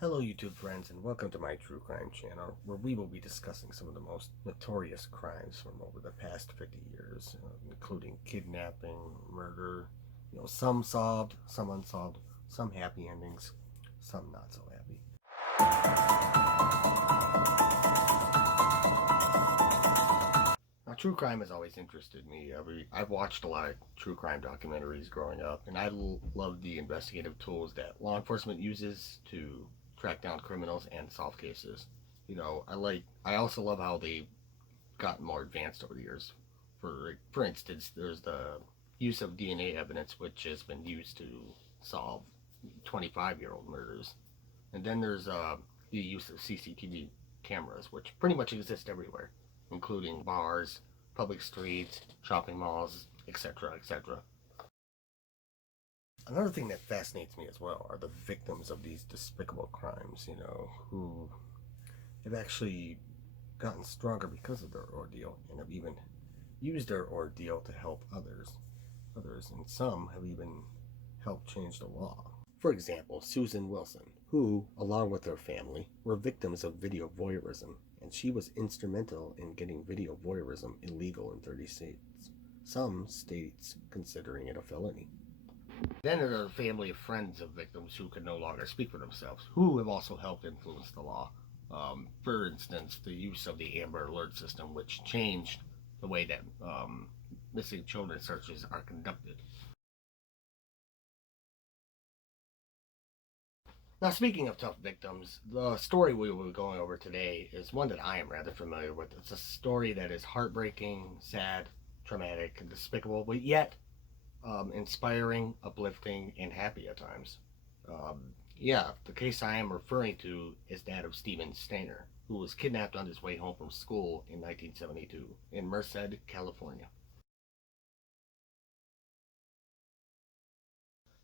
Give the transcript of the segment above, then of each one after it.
Hello YouTube friends, and welcome to my true crime channel, where we will be discussing some of the most notorious crimes from over the past 50 years, including kidnapping, murder, some solved, some unsolved, some happy endings, some not so happy. Now, true crime has always interested me. I've watched a lot of true crime documentaries growing up, and I love the investigative tools that law enforcement uses to track down criminals and solve cases. I also love how they've gotten more advanced over the years. For instance, there's the use of DNA evidence, which has been used to solve 25-year-old murders, and then there's the use of CCTV cameras, which pretty much exist everywhere, including bars, public streets, shopping malls, etc., etc. Another thing that fascinates me as well are the victims of these despicable crimes, who have actually gotten stronger because of their ordeal and have even used their ordeal to help others, and some have even helped change the law. For example, Susan Wilson, who, along with her family, were victims of video voyeurism, and she was instrumental in getting video voyeurism illegal in 30 states, some states considering it a felony. Then there are a family of friends of victims who can no longer speak for themselves, who have also helped influence the law. For instance, the use of the Amber Alert system, which changed the way that missing children searches are conducted. Now, speaking of tough victims, the story we will be going over today is one that I am rather familiar with. It's a story that is heartbreaking, sad, traumatic, and despicable, but yet inspiring, uplifting, and happy at times. Um, yeah, the case I am referring to is that of Steven Stayner, who was kidnapped on his way home from school in 1972 in Merced, California.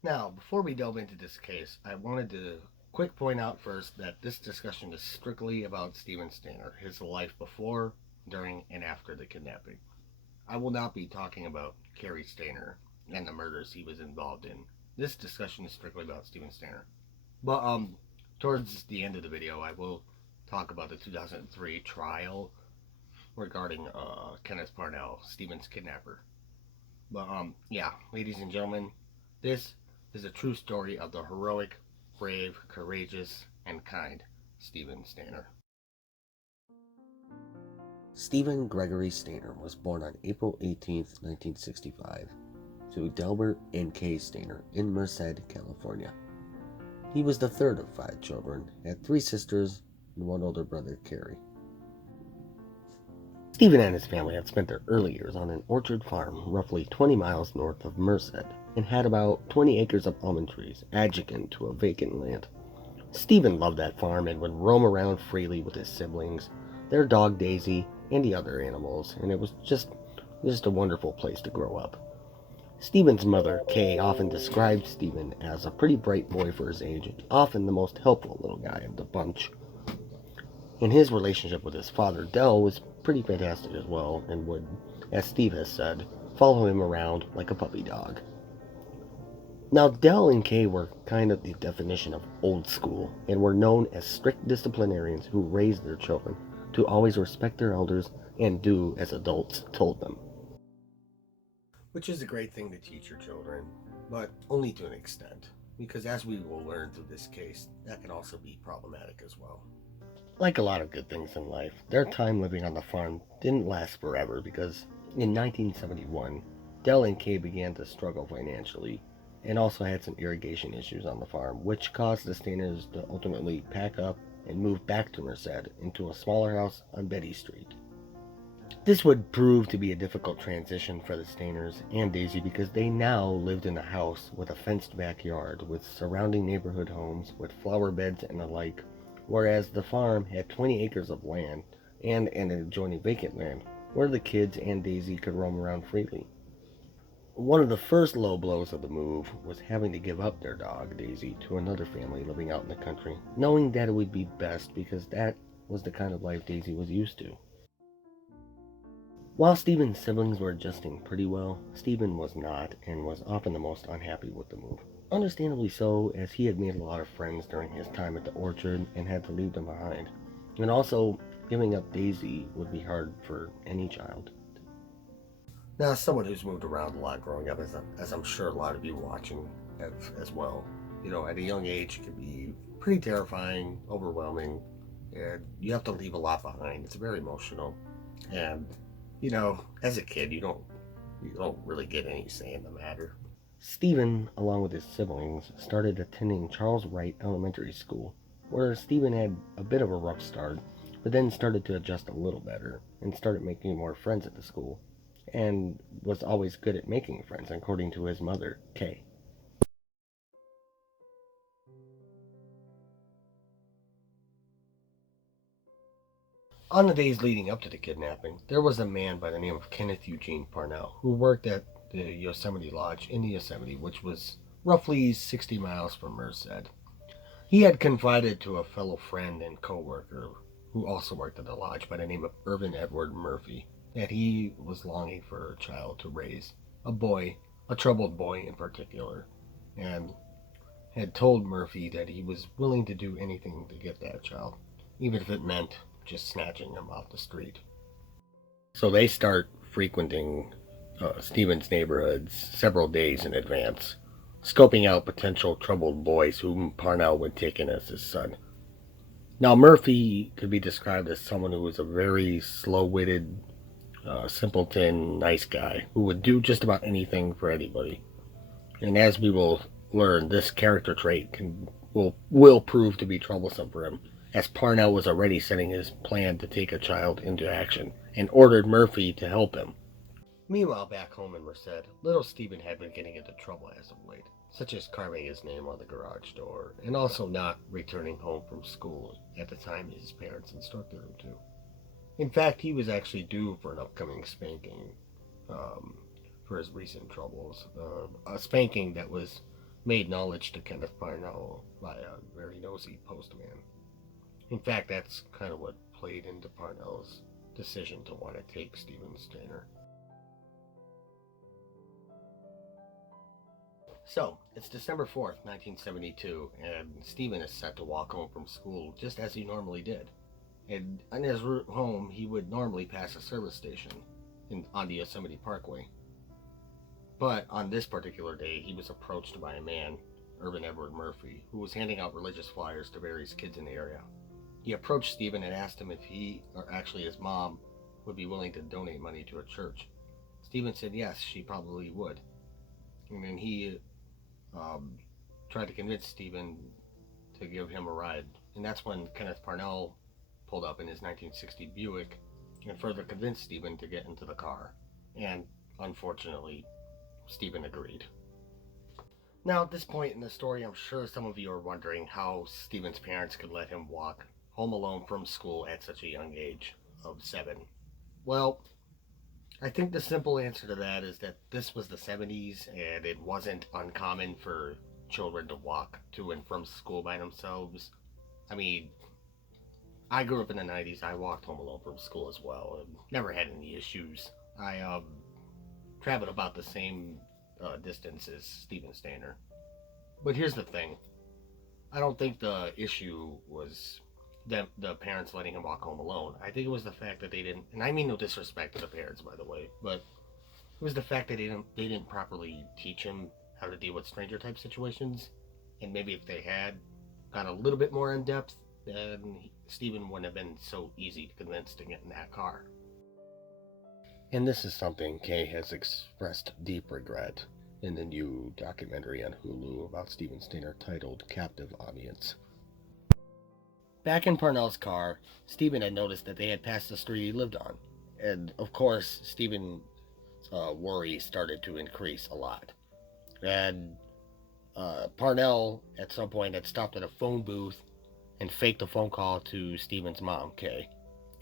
Now, before we delve into this case, I wanted to quick point out first that this discussion is strictly about Steven Stayner, his life before, during, and after the kidnapping. I will not be talking about Carrie Stayner and the murders he was involved in. This discussion is strictly about Steven Stayner. But towards the end of the video, I will talk about the 2003 trial regarding Kenneth Parnell, Steven's kidnapper. But yeah, ladies and gentlemen, this is a true story of the heroic, brave, courageous, and kind Steven Stayner. Stephen Gregory Stayner was born on April 18th, 1965, to Delbert and Kay Stayner in Merced, California. He was the third of 5 children, had 3 sisters, and one older brother, Carrie. Stephen and his family had spent their early years on an orchard farm roughly 20 miles north of Merced and had about 20 acres of almond trees adjacent to a vacant land. Stephen loved that farm and would roam around freely with his siblings, their dog Daisy, and the other animals, and it was just a wonderful place to grow up. Stephen's mother, Kay, often described Stephen as a pretty bright boy for his age, and often the most helpful little guy of the bunch. And his relationship with his father, Dell, was pretty fantastic as well, and would, as Steve has said, follow him around like a puppy dog. Now, Dell and Kay were kind of the definition of old school, and were known as strict disciplinarians who raised their children to always respect their elders and do as adults told them. Which is a great thing to teach your children, but only to an extent, because as we will learn through this case, that can also be problematic as well. Like a lot of good things in life, their time living on the farm didn't last forever because in 1971, Dell and Kay began to struggle financially and also had some irrigation issues on the farm, which caused the Stainers to ultimately pack up and move back to Merced into a smaller house on Betty Street. This would prove to be a difficult transition for the Stainers and Daisy because they now lived in a house with a fenced backyard with surrounding neighborhood homes with flower beds and the like, whereas the farm had 20 acres of land and an adjoining vacant land where the kids and Daisy could roam around freely. One of the first low blows of the move was having to give up their dog, Daisy, to another family living out in the country, knowing that it would be best because that was the kind of life Daisy was used to. While Stephen's siblings were adjusting pretty well, Stephen was not and was often the most unhappy with the move. Understandably so, as he had made a lot of friends during his time at the orchard and had to leave them behind. And also, giving up Daisy would be hard for any child. Now, as someone who's moved around a lot growing up, as I'm sure a lot of you watching have as well, at a young age, it can be pretty terrifying, overwhelming, and you have to leave a lot behind. It's very emotional. And, as a kid, you don't really get any say in the matter. Stephen, along with his siblings, started attending Charles Wright Elementary School, where Stephen had a bit of a rough start, but then started to adjust a little better and started making more friends at the school, and was always good at making friends, according to his mother, Kay. On the days leading up to the kidnapping, there was a man by the name of Kenneth Eugene Parnell who worked at the Yosemite Lodge in the Yosemite, which was roughly 60 miles from Merced. He had confided to a fellow friend and coworker who also worked at the lodge by the name of Irvin Edward Murphy that he was longing for a child to raise, a boy, a troubled boy in particular, and had told Murphy that he was willing to do anything to get that child, even if it meant just snatching him off the street. So they start frequenting Stephen's neighborhoods several days in advance, scoping out potential troubled boys whom Parnell would take in as his son. Now, Murphy could be described as someone who was a very slow witted, simpleton, nice guy who would do just about anything for anybody. And as we will learn, this character trait will prove to be troublesome for him, as Parnell was already setting his plan to take a child into action and ordered Murphy to help him. Meanwhile, back home in Merced, little Stephen had been getting into trouble as of late, such as carving his name on the garage door, and also not returning home from school at the time his parents instructed him to. In fact, he was actually due for an upcoming spanking um, for his recent troubles, a spanking that was made knowledge to Kenneth Parnell by a very nosy postman. In fact, that's kind of what played into Parnell's decision to want to take Steven Stayner. So, it's December 4th, 1972, and Stephen is set to walk home from school just as he normally did. And on his route home, he would normally pass a service station on the Yosemite Parkway. But on this particular day, he was approached by a man, Irvin Edward Murphy, who was handing out religious flyers to various kids in the area. He approached Stephen and asked him if he, or actually his mom, would be willing to donate money to a church. Stephen said yes, she probably would. And then he um, tried to convince Stephen to give him a ride. And that's when Kenneth Parnell pulled up in his 1960 Buick and further convinced Stephen to get into the car. And unfortunately, Stephen agreed. Now, at this point in the story, I'm sure some of you are wondering how Stephen's parents could let him walk home alone from school at such a young age of 7. Well, I think the simple answer to that is that this was the 70s and it wasn't uncommon for children to walk to and from school by themselves. I mean, I grew up in the 90s. I walked home alone from school as well and never had any issues. I traveled about the same distance as Steven Stayner. But here's the thing, I don't think the issue was the parents letting him walk home alone. I think it was the fact that they didn't, and I mean no disrespect to the parents, by the way, but it was the fact that they didn't properly teach him how to deal with stranger type situations, and maybe if they had gone a little bit more in depth, then Stephen wouldn't have been so easy to convince to get in that car. And this is something Kay has expressed deep regret in the new documentary on Hulu about Steven Stayner titled Captive Audience. Back in Parnell's car, Stephen had noticed that they had passed the street he lived on. And of course, Stephen's worry started to increase a lot. And Parnell, at some point, had stopped at a phone booth and faked a phone call to Stephen's mom, Kay.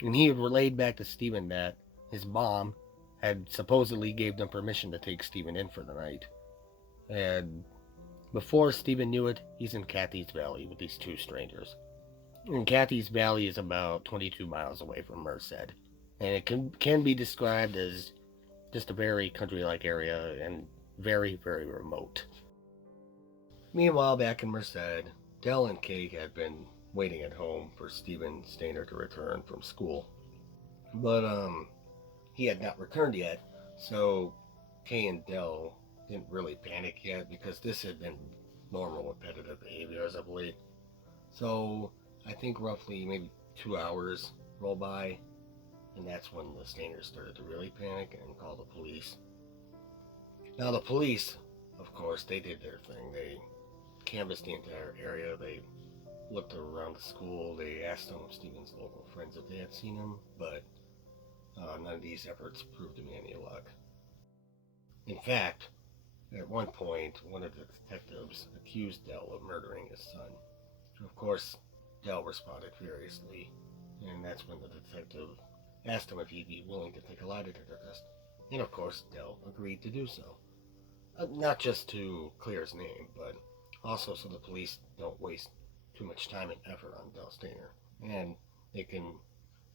And he had relayed back to Stephen that his mom had supposedly gave them permission to take Stephen in for the night. And before Stephen knew it, he's in Kathy's Valley with these two strangers. And Kathy's Valley is about 22 miles away from Merced. And it can be described as just a very country-like area and very, very remote. Meanwhile, back in Merced, Dell and Kay had been waiting at home for Steven Stayner to return from school. But he had not returned yet, so Kay and Dell didn't really panic yet because this had been normal repetitive behavior as of late. So I think roughly maybe 2 hours rolled by, and that's when the Stainers started to really panic and call the police. Now the police, of course, they did their thing. They canvassed the entire area. They looked around the school. They asked some of Steven's local friends if they had seen him, but none of these efforts proved to be any luck. In fact, at one point, one of the detectives accused Dell of murdering his son. Of course, Dell responded furiously, and that's when the detective asked him if he'd be willing to take a lie detector test. And of course, Dell agreed to do so. Not just to clear his name, but also so the police don't waste too much time and effort on Dell Stayner, and they can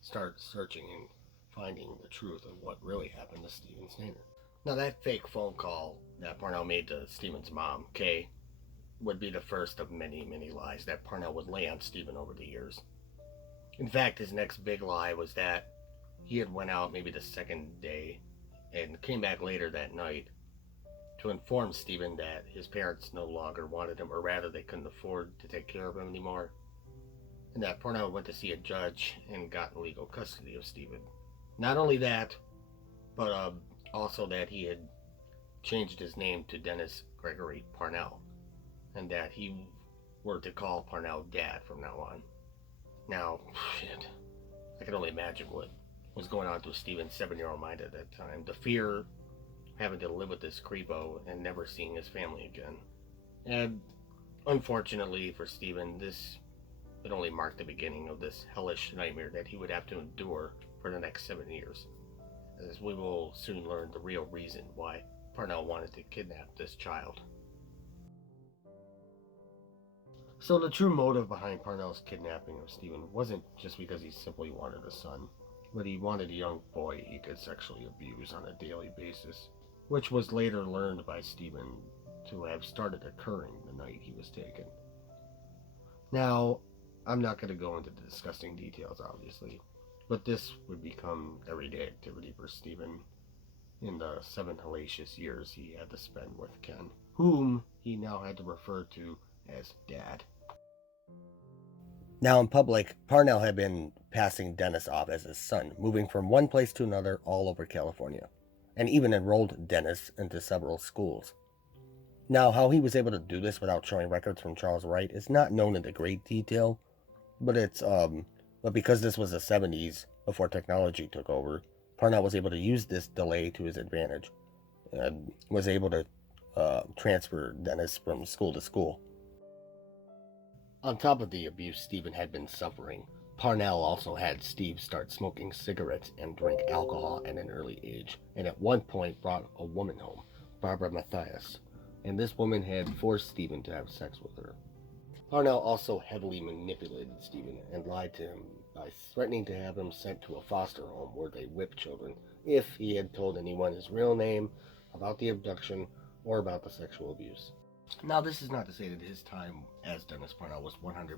start searching and finding the truth of what really happened to Steven Stayner. Now, that fake phone call that Parnell made to Steven's mom, Kay, would be the first of many, many lies that Parnell would lay on Steven over the years. In fact, his next big lie was that he had went out maybe the second day and came back later that night to inform Steven that his parents no longer wanted him, or rather they couldn't afford to take care of him anymore, and that Parnell went to see a judge and got legal custody of Steven. Not only that, but also that he had changed his name to Dennis Gregory Parnell, and that he were to call Parnell Dad from now on. Now, shit, I can only imagine what was going on through Steven's 7-year-old mind at that time. The fear having to live with this creepo and never seeing his family again. And unfortunately for Steven, this would only mark the beginning of this hellish nightmare that he would have to endure for the next 7 years, as we will soon learn the real reason why Parnell wanted to kidnap this child. So the true motive behind Parnell's kidnapping of Steven wasn't just because he simply wanted a son, but he wanted a young boy he could sexually abuse on a daily basis, which was later learned by Steven to have started occurring the night he was taken. Now, I'm not going to go into the disgusting details, obviously, but this would become everyday activity for Steven in the 7 hellacious years he had to spend with Ken, whom he now had to refer to as Dad. Now in public, Parnell had been passing Dennis off as his son, moving from one place to another all over California, and even enrolled Dennis into several schools. Now, how he was able to do this without showing records from Charles Wright is not known in great detail, but because this was the 70s, before technology took over, Parnell was able to use this delay to his advantage, and was able to transfer Dennis from school to school. On top of the abuse Stephen had been suffering, Parnell also had Steve start smoking cigarettes and drink alcohol at an early age, and at one point brought a woman home, Barbara Matthias, and this woman had forced Stephen to have sex with her. Parnell also heavily manipulated Stephen and lied to him by threatening to have him sent to a foster home where they whipped children if he had told anyone his real name, about the abduction, or about the sexual abuse. Now, this is not to say that his time as Dennis Parnell was 100%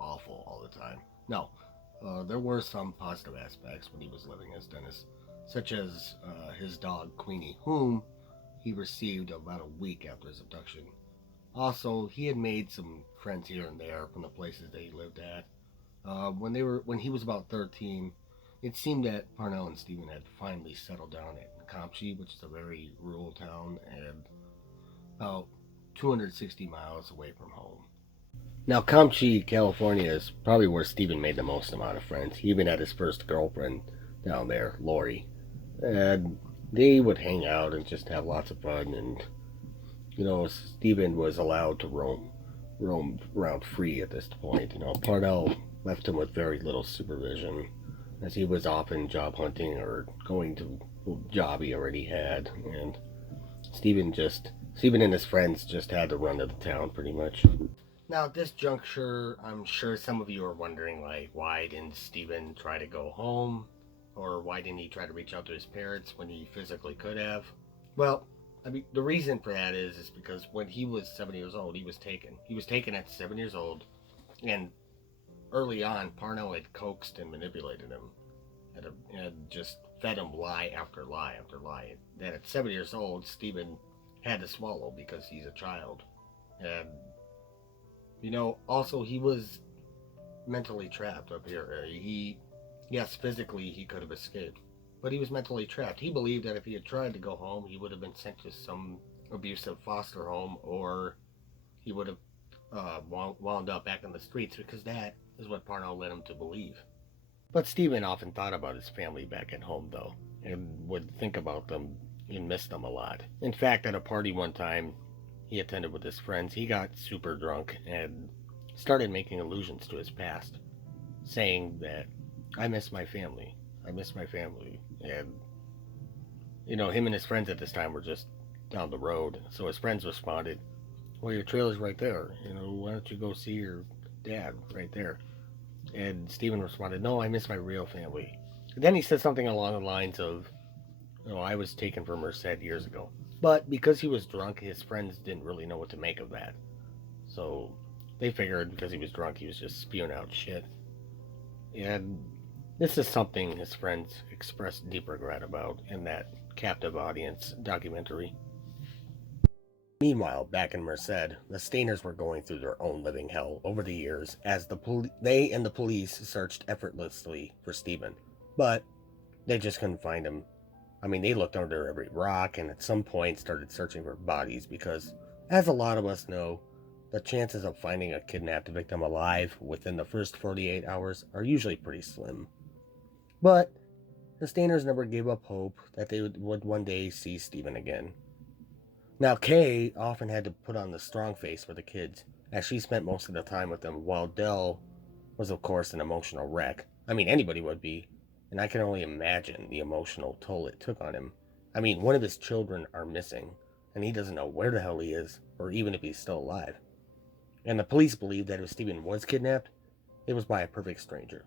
awful all the time. No, there were some positive aspects when he was living as Dennis, such as his dog Queenie, whom he received about a week after his abduction. Also, he had made some friends here and there from the places that he lived at. When he was about 13, it seemed that Parnell and Stephen had finally settled down at Camchi, which is a very rural town and about 260 miles away from home. Now, Camchi, California is probably where Stephen made the most amount of friends. He even had his first girlfriend down there, Lori. And they would hang out and just have lots of fun, and Stephen was allowed to roam around free at this point. Parnell left him with very little supervision, as he was often job hunting or going to a job he already had, and Stephen and his friends just had to run to the town pretty much. Now at this juncture, I'm sure some of you are wondering, why didn't Stephen try to go home? Or why didn't he try to reach out to his parents when he physically could have? Well, I mean, the reason for that is because when he was 7 years old, he was taken. He was taken at 7 years old, and early on, Parnell had coaxed and manipulated him, and just fed him lie after lie after lie. Then at 7 years old, Stephen had to swallow because he's a child, and also he was mentally trapped up here. Yes, physically he could have escaped, but he was mentally trapped. He believed that if he had tried to go home, he would have been sent to some abusive foster home, or he would have wound up back in the streets, because that is what Parnell led him to believe. But Stephen often thought about his family back at home, though, and would think about them and miss them a lot. In fact, at a party one time he attended with his friends, he got super drunk and started making allusions to his past, saying that, I miss my family. I miss my family. And, him and his friends at this time were just down the road. So his friends responded, well, your trailer's right there. Why don't you go see your dad right there? And Stephen responded, no, I miss my real family. And then he said something along the lines of, I was taken from Merced years ago. But because he was drunk, his friends didn't really know what to make of that. So they figured because he was drunk, he was just spewing out shit. And this is something his friends expressed deep regret about in that captive audience documentary. Meanwhile, back in Merced, the Stainers were going through their own living hell over the years as they and the police searched effortlessly for Stephen. But they just couldn't find him. I mean, they looked under every rock and at some point started searching for bodies because, as a lot of us know, the chances of finding a kidnapped victim alive within the first 48 hours are usually pretty slim. But the Stainers never gave up hope that they would one day see Stephen again. Now, Kay often had to put on the strong face for the kids, as she spent most of the time with them, while Dell was, of course, an emotional wreck. I mean, anybody would be, and I can only imagine the emotional toll it took on him. I mean, one of his children are missing, and he doesn't know where the hell he is, or even if he's still alive. And the police believe that if Stephen was kidnapped, it was by a perfect stranger,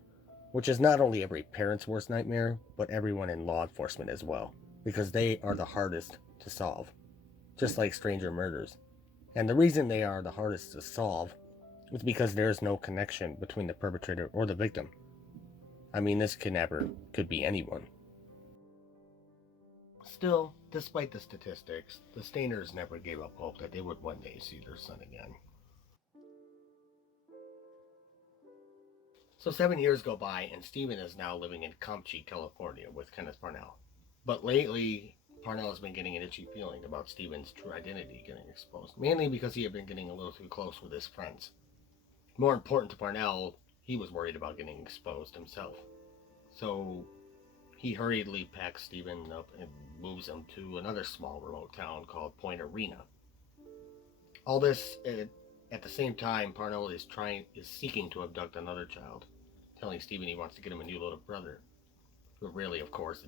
which is not only every parent's worst nightmare, but everyone in law enforcement as well, because they are the hardest to solve, just like stranger murders. And the reason they are the hardest to solve is because there is no connection between the perpetrator or the victim. I mean, this kidnapper could be anyone. Still, despite the statistics, the Stainers never gave up hope that they would one day see their son again. So 7 years go by, and Stephen is now living in Camchi, California, with Kenneth Parnell. But lately, Parnell has been getting an itchy feeling about Stephen's true identity getting exposed, mainly because he had been getting a little too close with his friends. More important to Parnell, he was worried about getting exposed himself. So he hurriedly packs Stephen up and moves him to another small remote town called Point Arena. All this at the same time, Parnell is seeking to abduct another child, telling Stephen he wants to get him a new little brother. But really, of course,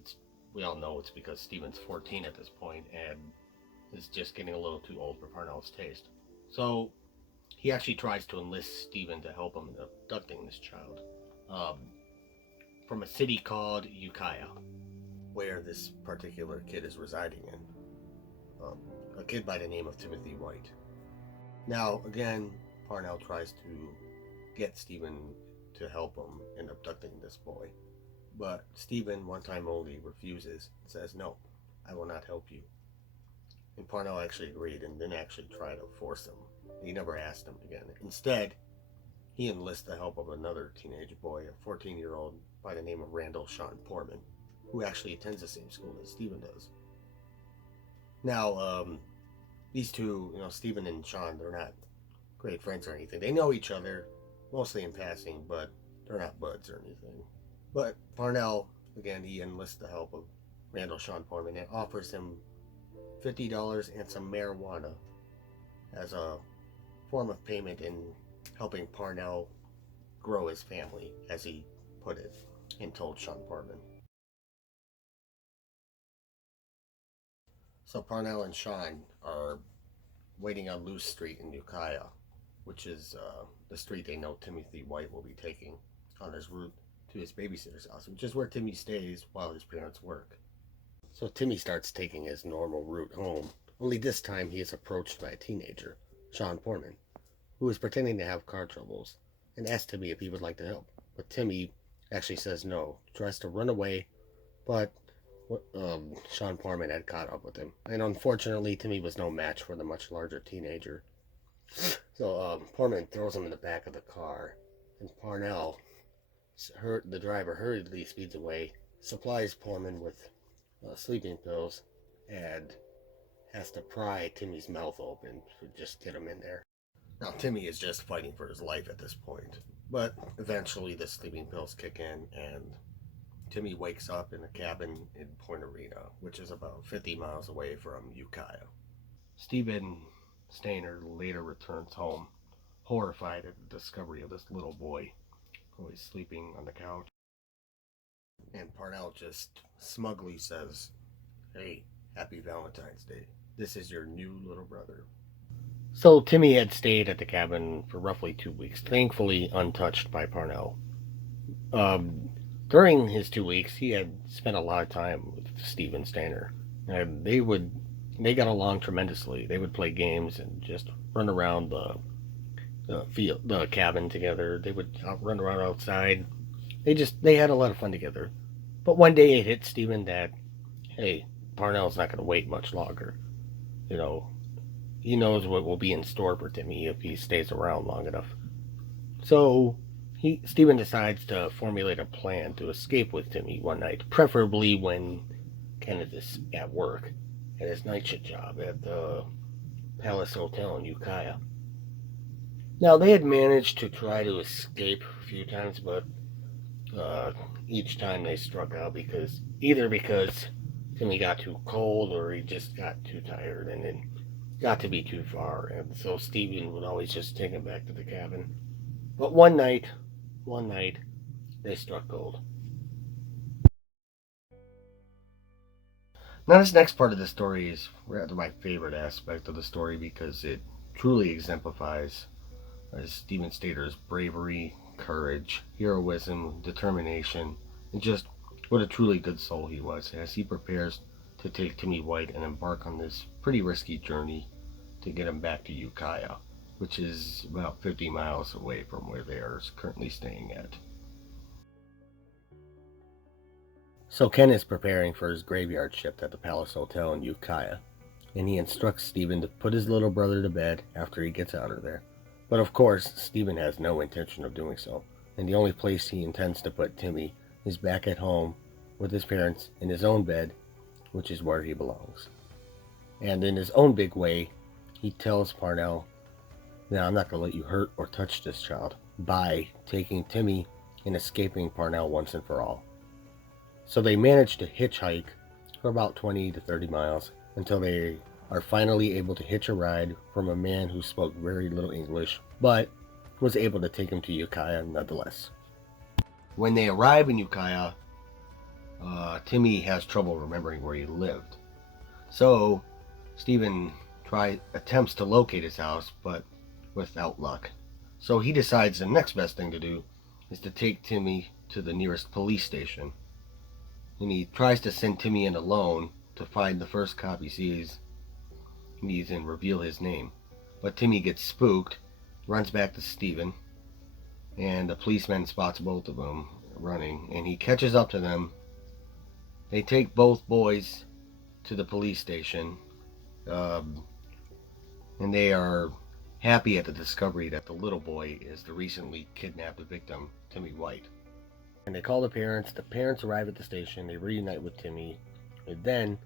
we all know it's because Stephen's 14 at this point and is just getting a little too old for Parnell's taste. So he actually tries to enlist Stephen to help him in abducting this child um, from a city called Ukiah, where this particular kid is residing in. A kid by the name of Timothy White. Now, again, Parnell tries to get Stephen to help him in abducting this boy. But Stephen, one time only, refuses and says, no, I will not help you. And Parnell actually agreed and didn't actually try to force him. He never asked him again. Instead, he enlists the help of another teenage boy, a 14-year-old by the name of Randall Sean Portman, who actually attends the same school as Stephen does. Now, these two, Stephen and Sean, they're not great friends or anything. They know each other, mostly in passing, but they're not buds or anything. But Parnell, again, he enlists the help of Randall Sean Portman and offers him $50 and some marijuana as a form of payment in helping Parnell grow his family, as he put it, and told Sean Portman. So Parnell and Sean are waiting on Loose Street in Ukiah, which is the street they know Timothy White will be taking on his route to his babysitter's house, which is where Timmy stays while his parents work. So Timmy starts taking his normal route home, Only this time he is approached by a teenager, Sean Portman, who is pretending to have car troubles, and asks Timmy if he would like to help. But Timmy actually says no, tries to run away, but Sean Portman had caught up with him. And unfortunately, Timmy was no match for the much larger teenager. So Portman throws him in the back of the car, and Parnell, the driver, hurriedly speeds away, supplies Portman with sleeping pills, and has to pry Timmy's mouth open to just get him in there. Now, Timmy is just fighting for his life at this point, but eventually the sleeping pills kick in, and Timmy wakes up in a cabin in Point Arena, which is about 50 miles away from Ukiah. Steven Stayner later returns home, horrified at the discovery of this little boy who is sleeping on the couch. And Parnell just smugly says, "Hey, happy Valentine's Day. This is your new little brother." So Timmy had stayed at the cabin for roughly 2 weeks, thankfully untouched by Parnell. Um, During his 2 weeks, he had spent a lot of time with Steven Stayner, and they got along tremendously. They would play games and just run around the cabin together. They would run around outside. They had a lot of fun together. But one day it hit Steven that, hey, Parnell's not going to wait much longer. You know, he knows what will be in store for Timmy if he stays around long enough. So Steven decides to formulate a plan to escape with Timmy one night, preferably when Kenneth is at work at his night shift job at the Palace Hotel in Ukiah. Now they had managed to try to escape a few times, but uh, each time they struck out because Timmy got too cold or he just got too tired and then got to be too far, and so Steven would always just take him back to the cabin. But one night, they struck gold. Now, this next part of the story is rather my favorite aspect of the story because it truly exemplifies Steven Stayner's bravery, courage, heroism, determination, and just what a truly good soul he was as he prepares to take Timmy White and embark on this pretty risky journey to get him back to Ukiah, which is about 50 miles away from where they are currently staying at. So Ken is preparing for his graveyard shift at the Palace Hotel in Ukiah, and he instructs Stephen to put his little brother to bed after he gets out of there. But of course, Stephen has no intention of doing so, and the only place he intends to put Timmy is back at home with his parents in his own bed, which is where he belongs. And in his own big way, he tells Parnell, "Now I'm not going to let you hurt or touch this child," by taking Timmy and escaping Parnell once and for all. So they manage to hitchhike for about 20 to 30 miles until they are finally able to hitch a ride from a man who spoke very little English, but was able to take him to Ukiah nonetheless. When they arrive in Ukiah, Timmy has trouble remembering where he lived. So Stephen attempts to locate his house, but without luck. So he decides the next best thing to do is to take Timmy to the nearest police station. And he tries to send Timmy in alone to find the first cop he sees and reveal his name. But Timmy gets spooked, runs back to Stephen, and the policeman spots both of them running, and he catches up to them. They take both boys to the police station, um, and they are happy at the discovery that the little boy is the recently kidnapped victim, Timmy White. And they call the parents. The parents arrive at the station. They reunite with Timmy, and then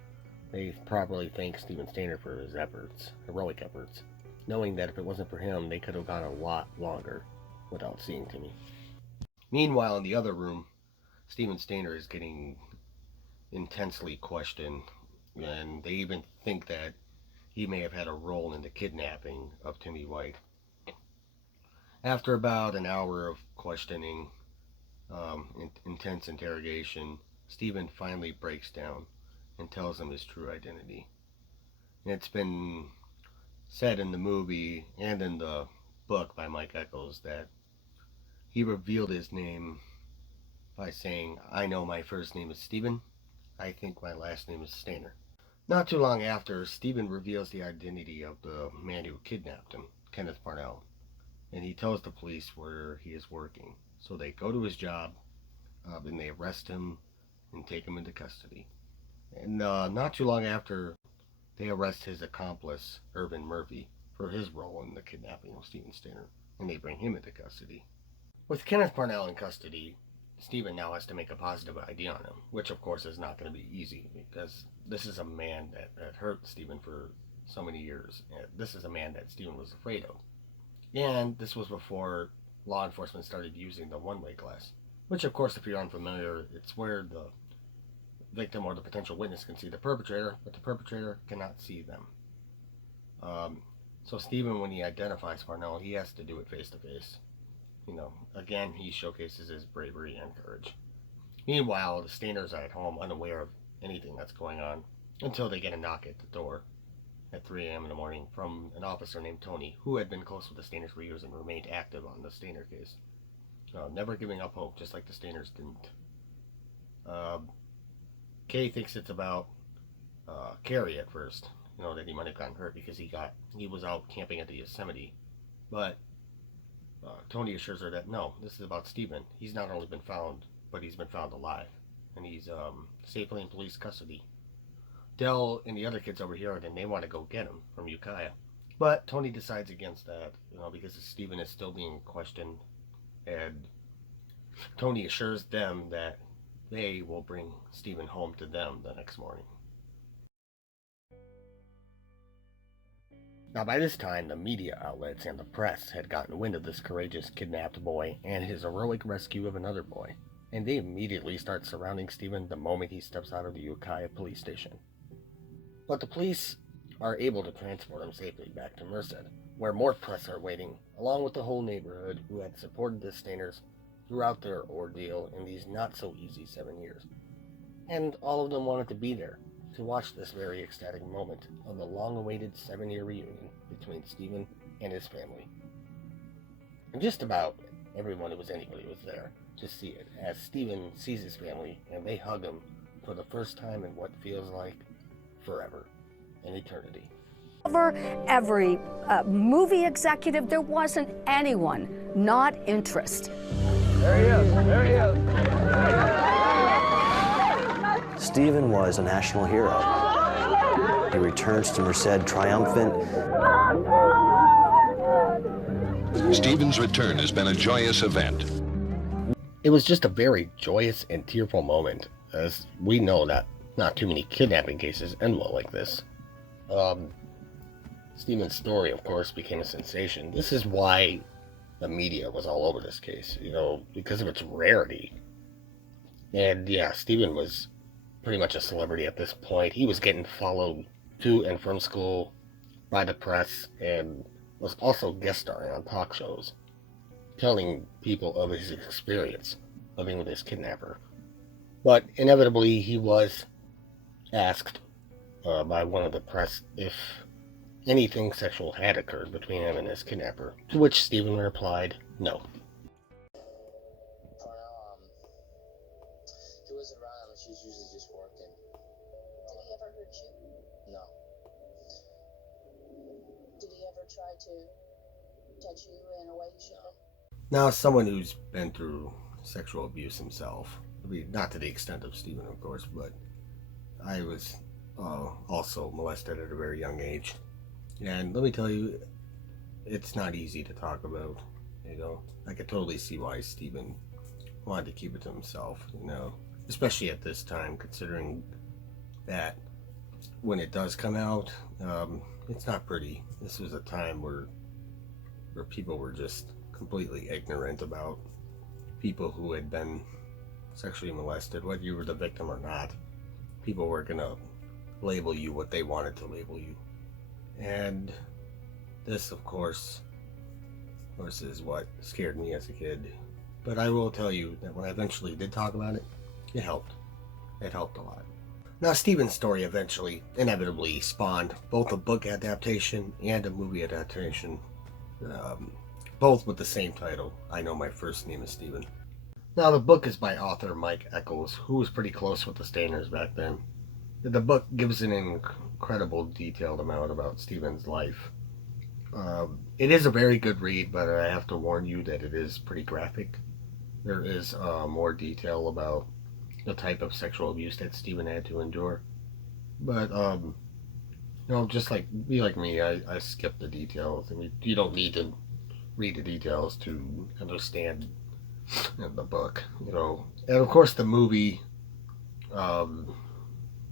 they properly thank Steven Stayner for his efforts, heroic efforts, knowing that if it wasn't for him, they could have gone a lot longer without seeing Timmy. Meanwhile, in the other room, Steven Stayner is getting intensely questioned, and they even think that he may have had a role in the kidnapping of Timmy White. After about an hour of questioning, intense interrogation, Stephen finally breaks down and tells him his true identity. And it's been said in the movie and in the book by Mike Echols that he revealed his name by saying, "I know my first name is Stephen. I think my last name is Stayner." Not too long after, Stephen reveals the identity of the man who kidnapped him, Kenneth Parnell, and he tells the police where he is working. So they go to his job, and they arrest him and take him into custody. And not too long after, they arrest his accomplice, Irvin Murphy, for his role in the kidnapping of Steven Stayner, and they bring him into custody. With Kenneth Parnell in custody, Steven now has to make a positive ID on him, which of course is not going to be easy because this is a man that hurt Steven for so many years. This is a man that Steven was afraid of. And this was before law enforcement started using the one-way glass, which of course, if you're unfamiliar, it's where the victim or the potential witness can see the perpetrator, but the perpetrator cannot see them. So Steven, when he identifies Parnell, he has to do it face to face. Again, he showcases his bravery and courage. Meanwhile, the Stayners are at home unaware of anything that's going on until they get a knock at the door at 3 a.m. in the morning from an officer named Tony, who had been close with the Stayners for years and remained active on the Stayner case. Never giving up hope, just like the Stayners didn't. Kay thinks it's about Carrie at first, that he might have gotten hurt because he was out camping at the Yosemite. But Tony assures her that no, this is about Steven. He's not only been found, but he's been found alive. And he's safely in police custody. Dell and the other kids over here, then they want to go get him from Ukiah. But Tony decides against that, because Steven is still being questioned. And Tony assures them that they will bring Steven home to them the next morning. Now, by this time, the media outlets and the press had gotten wind of this courageous kidnapped boy and his heroic rescue of another boy, and they immediately start surrounding Steven the moment he steps out of the Ukiah police station. But the police are able to transport him safely back to Merced, where more press are waiting, along with the whole neighborhood who had supported the Stayners throughout their ordeal in these not-so-easy 7 years. And all of them wanted to be there, to watch this very ecstatic moment of the long-awaited 7-year reunion between Steven and his family. And just about everyone who was anybody was there to see it, as Steven sees his family and they hug him for the first time in what feels like forever, an eternity. Every movie executive, there wasn't anyone not interested. There he is, there he is. Steven was a national hero. He returns to Merced triumphant. Steven's return has been a joyous event. It was just a very joyous and tearful moment, as we know that not too many kidnapping cases end well like this. Steven's story, of course, became a sensation. This is why the media was all over this case, because of its rarity. And yeah, Steven was pretty much a celebrity at this point. He was getting followed to and from school by the press and was also guest starring on talk shows, telling people of his experience living with his kidnapper. But inevitably, he was asked by one of the press if anything sexual had occurred between him and his kidnapper, to which Steven replied, no. He wasn't around, she's usually just working. Did he ever hurt you? No. Did he ever try to touch you in a way you shouldn't? Now, as someone who's been through sexual abuse himself, not to the extent of Steven, of course, but I was also molested at a very young age. And let me tell you, it's not easy to talk about, I could totally see why Steven wanted to keep it to himself, especially at this time, considering that when it does come out, it's not pretty. This was a time where people were just completely ignorant about people who had been sexually molested, whether you were the victim or not. People were gonna label you what they wanted to label you. And this, of course is what scared me as a kid. But I will tell you that when I eventually did talk about it, it helped. It helped a lot. Now, Steven's story eventually, inevitably, spawned both a book adaptation and a movie adaptation, both with the same title, I Know My First Name is Steven. Now, the book is by author Mike Eccles, who was pretty close with the Stayners back then. The book gives an incredible detailed amount about Steven's life. It is a very good read, but I have to warn you that it is pretty graphic. There is more detail about the type of sexual abuse that Stephen had to endure. But just like be like me, I skip the details. I mean, you don't need to read the details to understand the book. And of course the movie um,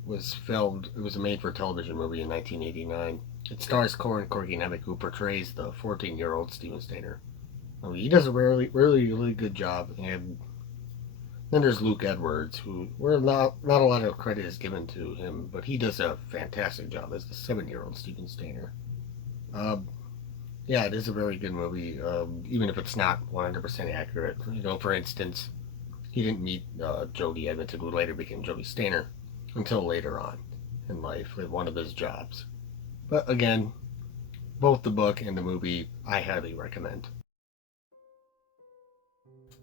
was filmed. It was a made-for-television movie in 1989. It stars Corky Nemec, who portrays the 14-year-old Steven Stayner. I mean, he does a really good job. And then there's Luke Edwards, who not a lot of credit is given to him, but he does a fantastic job as the 7-year-old Steven Stayner. Yeah, it is a very good movie, even if it's not 100% accurate. For instance, he didn't meet Jodie Edmonton, who later became Jodie Stayner, until later on in life with one of his jobs. But again, both the book and the movie I highly recommend.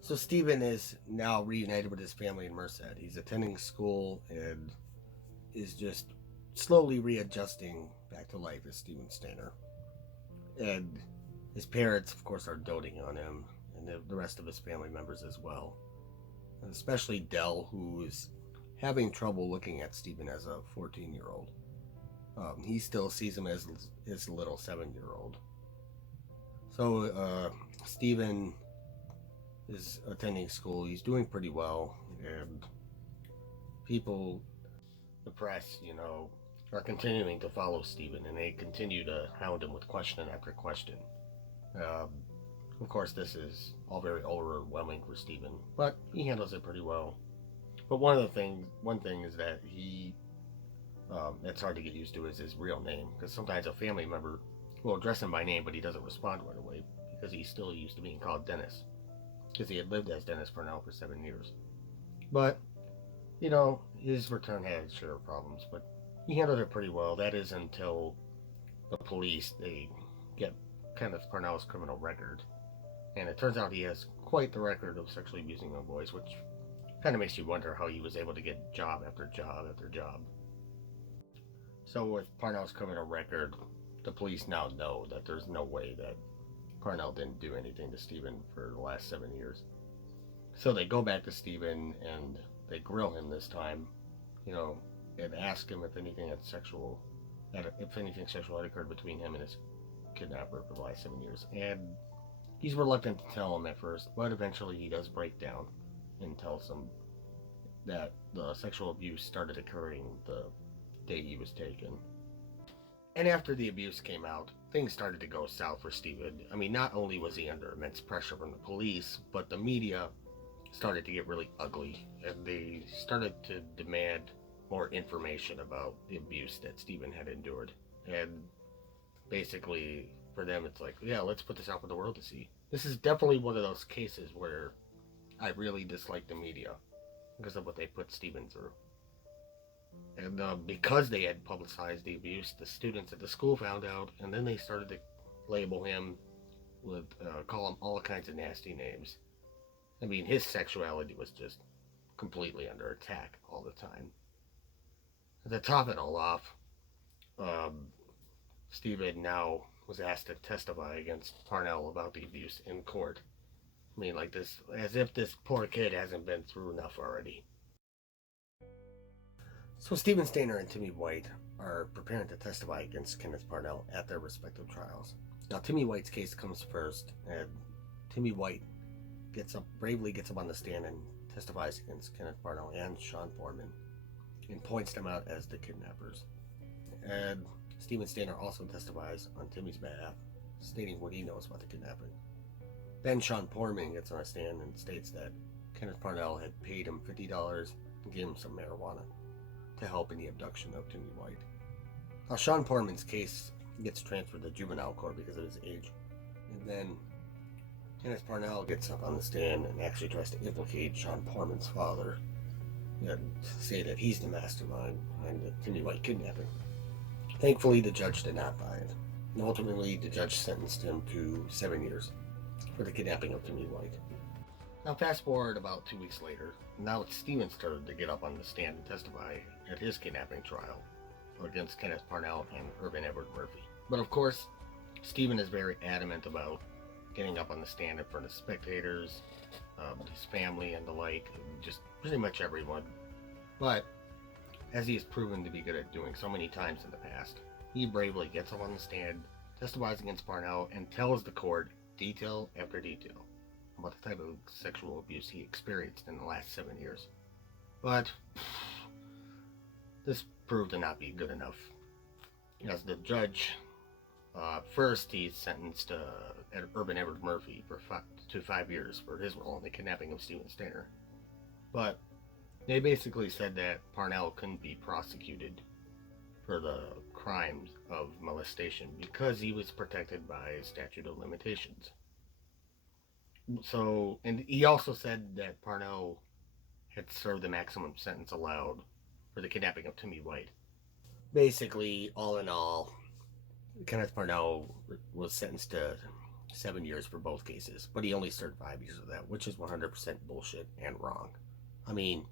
So Stephen is now reunited with his family in Merced. He's attending school and is just slowly readjusting back to life as Steven Stayner. And his parents, of course, are doting on him, and the rest of his family members as well. And especially Dell, who is having trouble looking at Stephen as a 14-year-old. He still sees him as his little 7-year-old. So Stephen is attending school. He's doing pretty well, and people, the press, are continuing to follow Stephen, and they continue to hound him with question after question. Of course, this is all very overwhelming for Stephen, but he handles it pretty well. But one thing is that that's hard to get used to is his real name, because sometimes a family member will address him by name, but he doesn't respond right away because he's still used to being called Dennis, because he had lived as Dennis Purnell for 7 years. But his return had its share of problems, but he handled it pretty well. That is until the police, they get Kenneth Parnell's criminal record, and it turns out he has quite the record of sexually abusing young boys, which kind of makes you wonder how he was able to get job after job after job. So with Parnell's criminal record, the police now know that there's no way that Parnell didn't do anything to Stephen for the last 7 years. So they go back to Stephen and they grill him this time, and ask him if anything sexual had occurred between him and his kidnapper for the last 7 years. And he's reluctant to tell him at first, but eventually he does break down and tells them that the sexual abuse started occurring the day he was taken. And after the abuse came out, things started to go south for Stephen. I mean, not only was he under immense pressure from the police, but the media started to get really ugly, and they started to demand more information about the abuse that Stephen had endured. And basically, for them, it's like, yeah, let's put this out for the world to see. This is definitely one of those cases where I really dislike the media because of what they put Stephen through. And because they had publicized the abuse, the students at the school found out, and then they started to label him with, call him all kinds of nasty names. I mean, his sexuality was just completely under attack all the time. To top it all off, Stephen now was asked to testify against Parnell about the abuse in court. I mean, like this, as if this poor kid hasn't been through enough already. So Steven Stayner and Timmy White are preparing to testify against Kenneth Parnell at their respective trials. Now, Timmy White's case comes first, and Timmy White bravely gets up on the stand and testifies against Kenneth Parnell and Sean Foreman, and points them out as the kidnappers. And Steven Stayner also testifies on Timmy's behalf, stating what he knows about the kidnapping. Then Sean Foreman gets on a stand and states that Kenneth Parnell had paid him $50 and gave him some marijuana to help in the abduction of Timmy White. Now, Sean Foreman's case gets transferred to juvenile court because of his age. And then Kenneth Parnell gets up on the stand and actually tries to implicate Sean Foreman's father and say that he's the mastermind behind the Timmy White kidnapping. Thankfully, the judge did not buy it. And ultimately, the judge sentenced him to 7 years for the kidnapping of Timmy White. Now fast forward about 2 weeks later, now it's Steven started to get up on the stand and testify at his kidnapping trial against Kenneth Parnell and Irvin Edward Murphy. But of course, Steven is very adamant about getting up on the stand in front of spectators, his family and the like, just pretty much everyone. But as he has proven to be good at doing so many times in the past, he bravely gets up on the stand, testifies against Parnell, and tells the court detail after detail about the type of sexual abuse he experienced in the last 7 years. But this proved to not be good enough. As the judge, first he sentenced Irvin Edward Murphy to 5 years for his role in the kidnapping of Steven Stayner. But they basically said that Parnell couldn't be prosecuted for the crimes of molestation because he was protected by a statute of limitations. So, and he also said that Parnell had served the maximum sentence allowed for the kidnapping of Timmy White. Basically, all in all, Kenneth Parnell was sentenced to 7 years for both cases, but he only served 5 years of that, which is 100% bullshit and wrong. I mean,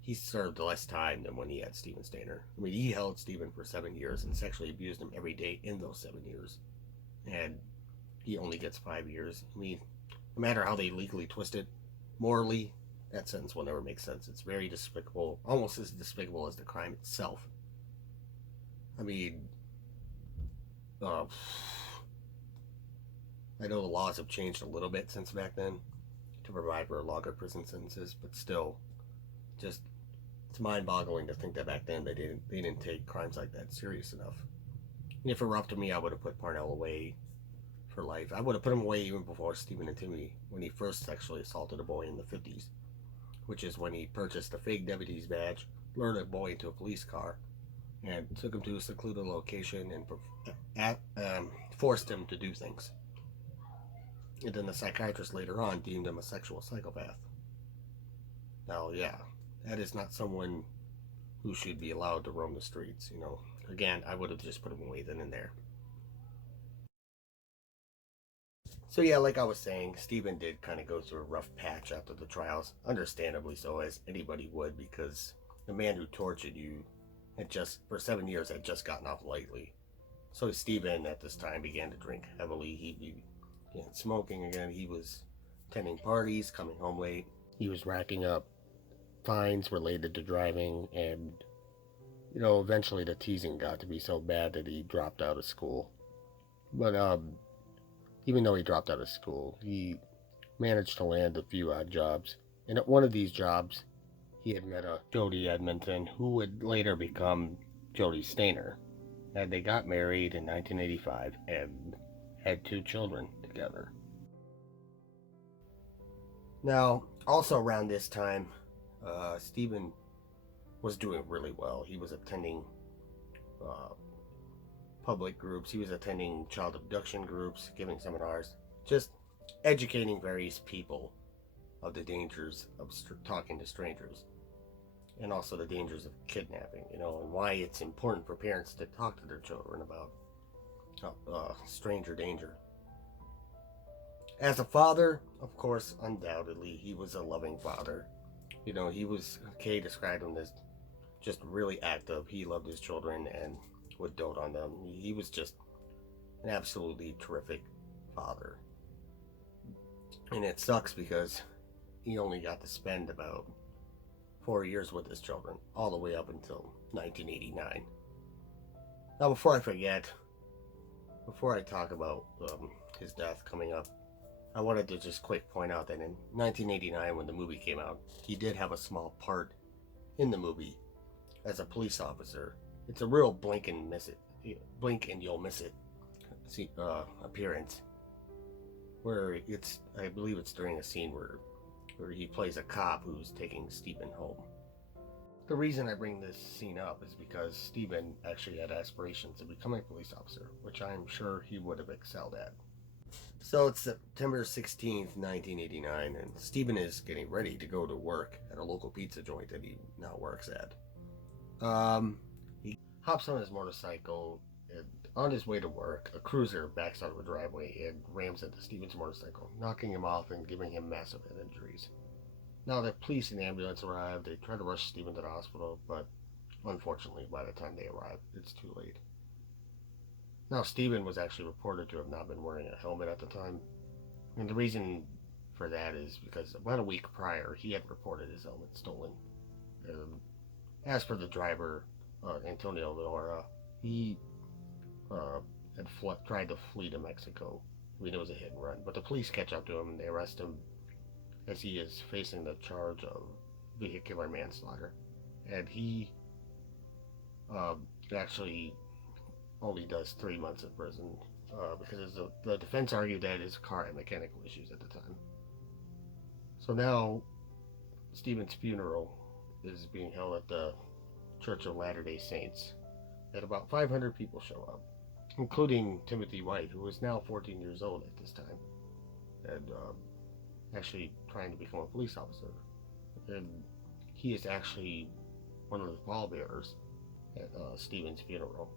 he served less time than when he had Steven Stayner. I mean, he held Steven for 7 years and sexually abused him every day in those 7 years. And he only gets 5 years. I mean, no matter how they legally twist it, morally, that sentence will never make sense. It's very despicable, almost as despicable as the crime itself. I mean, I know the laws have changed a little bit since back then to provide for longer prison sentences, but still, just it's mind-boggling to think that back then they didn't take crimes like that serious enough. And if it were up to me, I would have put Parnell away for life. I would have put him away even before Steven and Timmy, when he first sexually assaulted a boy in the 50s, which is when he purchased a fake deputy's badge, lured a boy into a police car, and took him to a secluded location and forced him to do things. And then the psychiatrist later on deemed him a sexual psychopath. Now, yeah, that is not someone who should be allowed to roam the streets, you know. Again, I would have just put him away then and there. So yeah, like I was saying, Steven did kind of go through a rough patch after the trials, understandably so, as anybody would, because the man who tortured you had just, for 7 years, had just gotten off lightly. So Steven at this time began to drink heavily. He began smoking again. He was attending parties, coming home late. He was racking up fines related to driving, and you know, eventually the teasing got to be so bad that he dropped out of school. But even though he dropped out of school, he managed to land a few odd jobs. And at one of these jobs, he had met a Jody Edmonton, who would later become Jody Stayner. And they got married in 1985 and had 2 children together. Now, also around this time, Steven was doing really well. He was attending public groups. He was attending child abduction groups, giving seminars, just educating various people of the dangers of talking to strangers, and also the dangers of kidnapping, you know, and why it's important for parents to talk to their children about stranger danger. As a father, of course, undoubtedly, he was a loving father. You know, Kay described him as just really active. He loved his children and would dote on them. He was just an absolutely terrific father. And it sucks because he only got to spend about 4 years with his children, all the way up until 1989. Now, before I forget, before I talk about his death coming up, I wanted to just quick point out that in 1989, when the movie came out, he did have a small part in the movie as a police officer. It's a real blink and you'll miss it appearance, where I believe it's during a scene where he plays a cop who's taking Steven home. The reason I bring this scene up is because Steven actually had aspirations to become a police officer, which I'm sure he would have excelled at. So it's September 16th, 1989, and Steven is getting ready to go to work at a local pizza joint that he now works at. He hops on his motorcycle On his way to work, a cruiser backs out of a driveway and rams into Steven's motorcycle, knocking him off and giving him massive head injuries. Now, the police and the ambulance arrive. They try to rush Steven to the hospital, but unfortunately, by the time they arrive, it's too late. Now, Steven was actually reported to have not been wearing a helmet at the time, and the reason for that is because about a week prior, he had reported his helmet stolen. As for the driver, Antonio Laura, he had tried to flee to Mexico. I mean, it was a hit and run, but the police catch up to him and they arrest him as he is facing the charge of vehicular manslaughter. And he actually only does 3 months in prison because the defense argued that his car had mechanical issues at the time. So now Steven's funeral is being held at the Church of Latter-day Saints, and about 500 people show up, including Timothy White, who is now 14 years old at this time, and actually trying to become a police officer. And he is actually one of the pallbearers at Steven's funeral.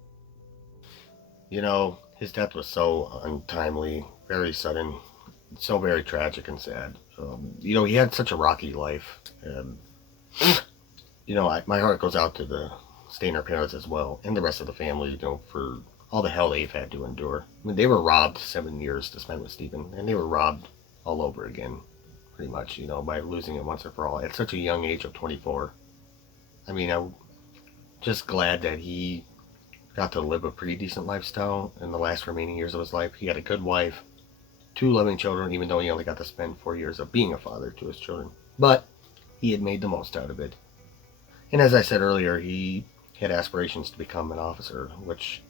You know, his death was so untimely, very sudden, so very tragic and sad. You know, he had such a rocky life, and you know, my heart goes out to the Stayner parents as well, and the rest of the family, you know, for all the hell they've had to endure. I mean, they were robbed 7 years to spend with Steven, and they were robbed all over again, pretty much, you know, by losing it once and for all at such a young age of 24. I mean, I'm just glad that he got to live a pretty decent lifestyle in the last remaining years of his life. He had a good wife, 2 loving children, even though he only got to spend 4 years of being a father to his children. But he had made the most out of it. And as I said earlier, he had aspirations to become an officer, which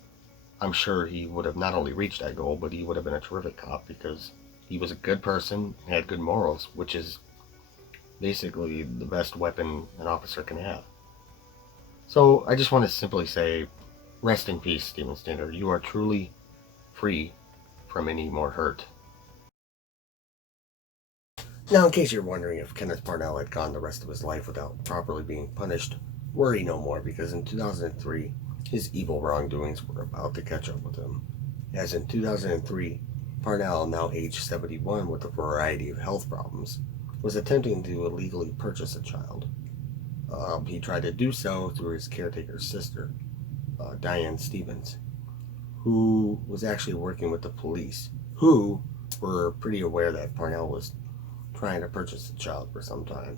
I'm sure he would have not only reached that goal, but he would have been a terrific cop because he was a good person and had good morals, which is basically the best weapon an officer can have. So I just want to simply say, rest in peace, Steven Stayner. You are truly free from any more hurt. Now, in case you're wondering if Kenneth Parnell had gone the rest of his life without properly being punished, worry no more, because in 2003, his evil wrongdoings were about to catch up with him. As in 2003, Parnell, now age 71 with a variety of health problems, was attempting to illegally purchase a child. He tried to do so through his caretaker's sister, Diane Stevens, who was actually working with the police, who were pretty aware that Parnell was trying to purchase the child for some time.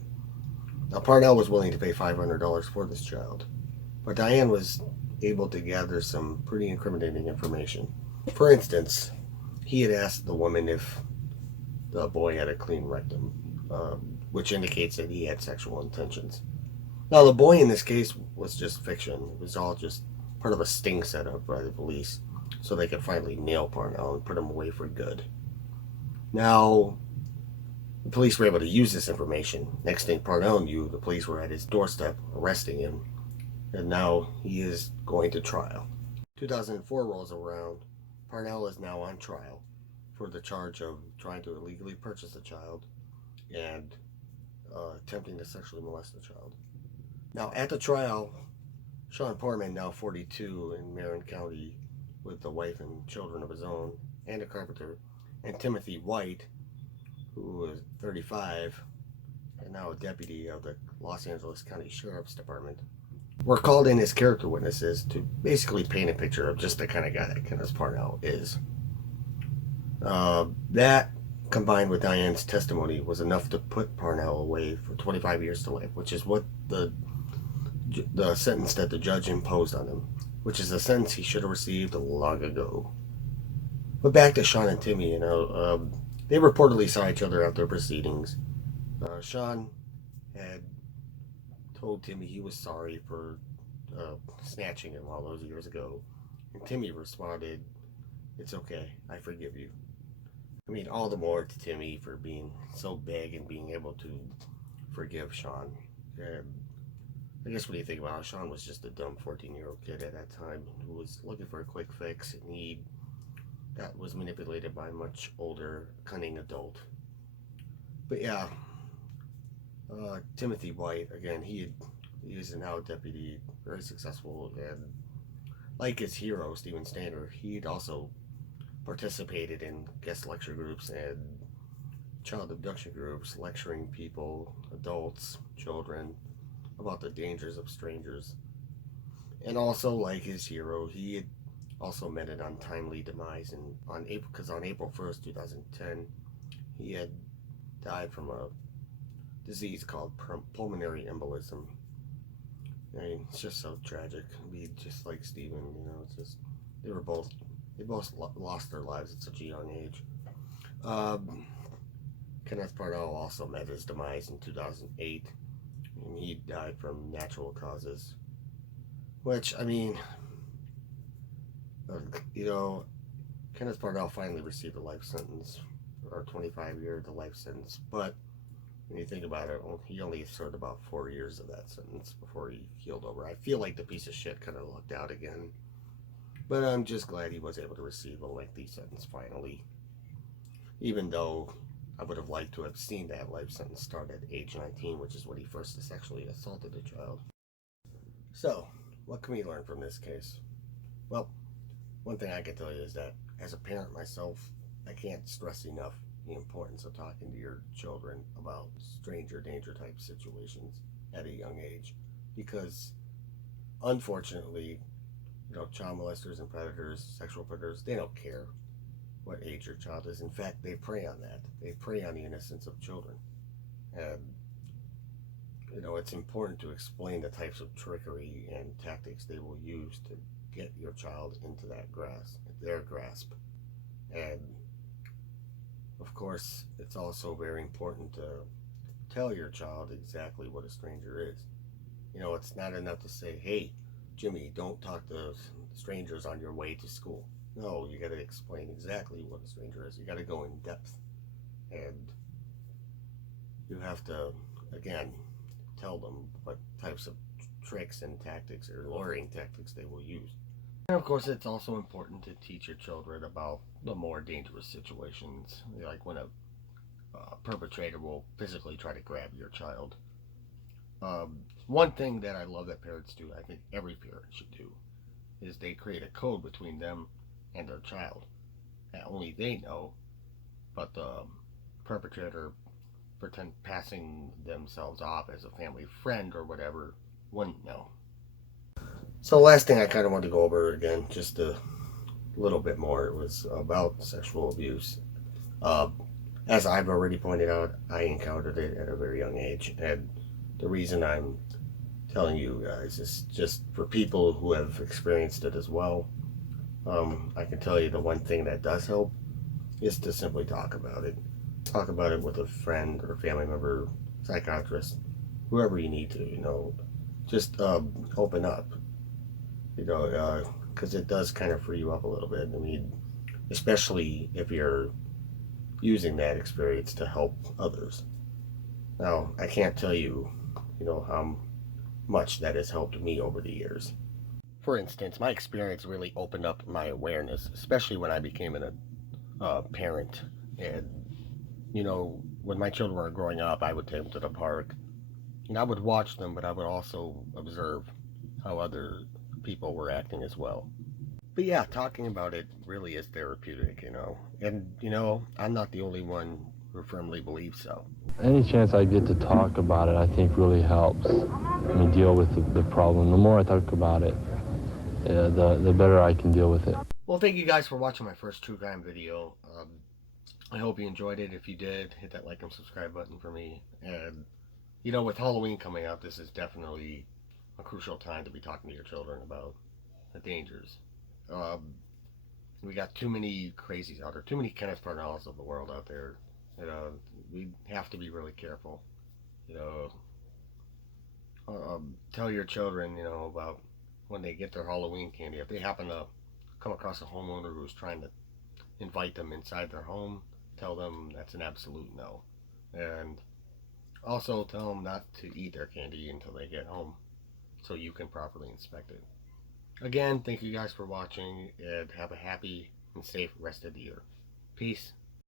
Now, Parnell was willing to pay $500 for this child, but Diane was able to gather some pretty incriminating information. For instance, he had asked the woman if the boy had a clean rectum, which indicates that he had sexual intentions. Now, the boy in this case was just fiction. It was all just part of a sting set up by the police so they could finally nail Parnell and put him away for good. Now, the police were able to use this information. Next thing Parnell knew, the police were at his doorstep arresting him, and now he is going to trial. 2004 rolls around. Parnell is now on trial for the charge of trying to illegally purchase a child and attempting to sexually molest a child. Now, at the trial, Sean Portman, now 42 in Marin County with a wife and children of his own, and a carpenter, and Timothy White, who was 35 and now a deputy of the Los Angeles County Sheriff's Department, were called in as character witnesses to basically paint a picture of just the kind of guy that Kenneth Parnell is. That, combined with Diane's testimony, was enough to put Parnell away for 25 years to life, which is what the sentence that the judge imposed on him, which is a sentence he should have received long ago. But back to Sean and Timmy, they reportedly saw each other after proceedings. Sean had told Timmy he was sorry for snatching him all those years ago. And Timmy responded, "It's okay, I forgive you." I mean, all the more to Timmy for being so big and being able to forgive Sean. I guess when you think about it, Sean was just a dumb 14-year-old kid at that time who was looking for a quick fix, and that was manipulated by a much older, cunning adult. But yeah, Timothy White, again, he is now a deputy, very successful, and Like his hero, Steven Stayner, he'd also participated in guest lecture groups and child abduction groups, lecturing people, adults, children, about the dangers of strangers. And also, like his hero, he had also met an untimely demise on April 1st, 2010, he had died from a disease called pulmonary embolism. I mean, it's just so tragic. Just like Steven, it's just they both lost their lives at such a young age. Um, Kenneth Parnell also met his demise in 2008, and he died from natural causes. Which, I mean, uh, you know, Kenneth Parnell finally received a life sentence, or 25 years, a life sentence. But when you think about it, he only served about 4 years of that sentence before he keeled over. I feel like the piece of shit kind of lucked out again. But I'm just glad he was able to receive a lengthy sentence finally. Even though I would have liked to have seen that life sentence start at age 19, which is when he first sexually assaulted a child. So, what can we learn from this case? Well, one thing I can tell you is that as a parent myself, I can't stress enough the importance of talking to your children about stranger danger type situations at a young age. Because, unfortunately, child molesters and predators, sexual predators, they don't care what age your child is. In fact, they prey on that. They prey on the innocence of children. And, it's important to explain the types of trickery and tactics they will use to get your child into their grasp. And, of course, it's also very important to tell your child exactly what a stranger is. It's not enough to say, hey, Jimmy, don't talk to strangers on your way to school. No, you got to explain exactly what a stranger is. You got to go in depth. And you have to, again, tell them what types of tricks and tactics or luring tactics they will use. And of course, it's also important to teach your children about the more dangerous situations, like when a perpetrator will physically try to grab your child. One thing that I love that parents do, I think every parent should do, is they create a code between them and their child that only they know, but the perpetrator passing themselves off as a family friend or whatever wouldn't know. So last thing I kind of want to go over again, just a little bit more, it was about sexual abuse. As I've already pointed out, I encountered it at a very young age, and the reason I'm telling you guys is just for people who have experienced it as well. I can tell you the one thing that does help is to simply talk about it. Talk about it with a friend or family member, psychiatrist, whoever you need to, just open up, because it does kind of free you up a little bit. I mean, especially if you're using that experience to help others. Now, I can't tell you, how much that has helped me over the years. For instance, my experience really opened up my awareness, especially when I became a parent. And, when my children were growing up, I would take them to the park. And I would watch them, but I would also observe how other people were acting as well. But yeah, talking about it really is therapeutic, And, I'm not the only one who firmly believes so. Any chance I get to talk about it, I think really helps me deal with the problem. The more I talk about it, the better I can deal with it. Well, thank you guys for watching my first true crime video. I hope you enjoyed it. If you did, hit that like and subscribe button for me. And, with Halloween coming up, this is definitely a crucial time to be talking to your children about the dangers. We got too many crazies out there, too many Kenneth Parnells of the world out there. We have to be really careful. Tell your children, about when they get their Halloween candy. If they happen to come across a homeowner who's trying to invite them inside their home, tell them that's an absolute no. And also tell them not to eat their candy until they get home so you can properly inspect it. Again, thank you guys for watching, and have a happy and safe rest of the year. Peace.